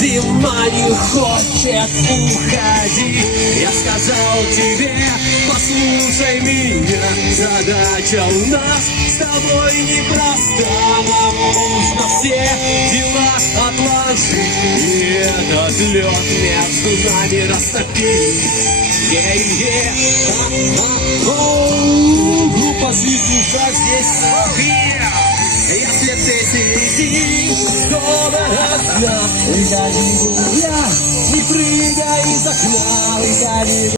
Зима не хочет уходить. Я сказал тебе, послушай меня. Задача у нас с тобой непроста. Нам нужно все дела отложить и этот лед между нами растопить. Группа свистника здесь. Если ты сидишь дома одна, выходи гуляй, не прыгай из окна, выходи.